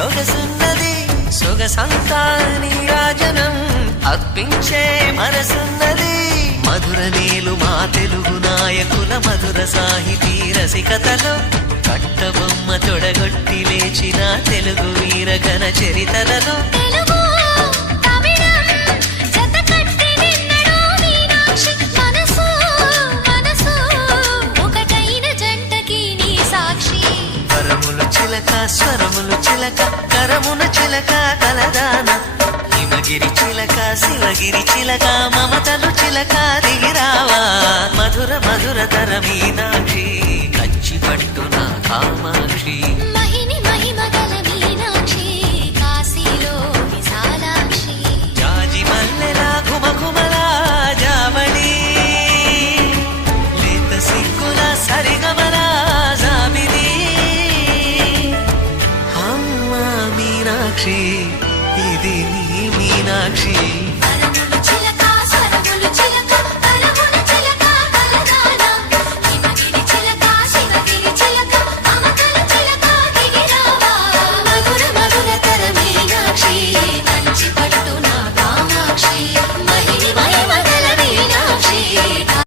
సొగసున్నది సొగసంతా నీరాజనం అర్పించే మనసున్నది మధుర నేలు మా తెలుగు నాయకుల మధుర సాహితీ రసికతలో కట్టబొమ్మ తొడగొట్టి లేచిన తెలుగు వీరగణ చరితలలో స్వరములు చిలక కరమున చిలక కలదాన హిమగిరి చిలక శివగిరి చిలక మమతలు చిలక దిగిరావా మధుర మధుర తర మీనాక్షి కచ్చి పట్టున కామాక్షి మహిని మహిమగల మీనాక్షి కాశీలో విశాలాక్షి జాజి మల్లెలా ఘుమఘుమలా జావళి లేత సిగ్గుల సరిగమలా జాబిలి మీనాక్షి ఇది నీ మీనాక్షి